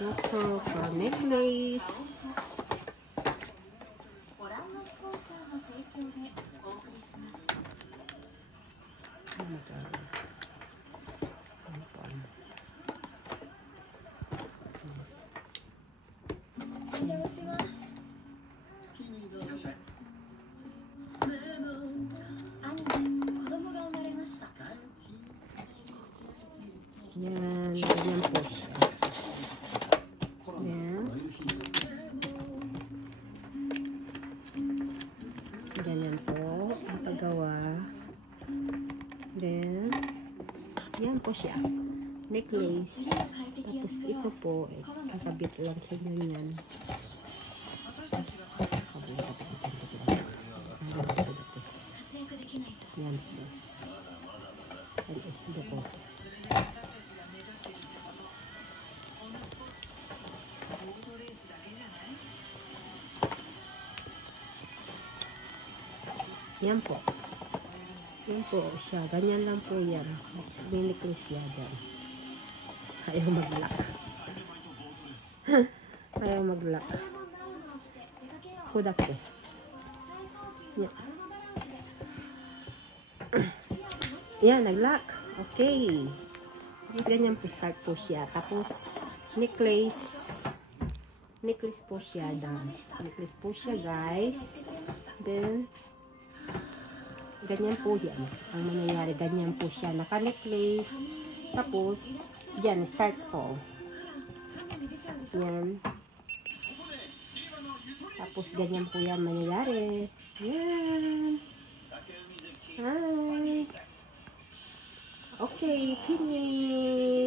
Doctor for necklace. Oh my God. Yan, ganyan po siya. Yan. Ganyan po ang paggawa. Then, yan po siya. Necklace. Tapos ito po, kakabit lang sa ganyan. Yan po. Ito po. Yan po. Yan po siya. Ganyan lang po yan. May necklace siya dyan. Ayaw mag-lock. Ayaw mag-lock. Hudak po. Yan. Yan, nag-lock. Okay. Tapos ganyan po start po siya. Tapos necklace. Necklace po siya. Necklace po siya, guys. Then, ganyan po yan. Ang mangyayari, ganyan po siya. Naka-necklace. Tapos, yan, start po. Yan. Tapos, ganyan po yan mangyayari. Yan. Hi. Okay, finish.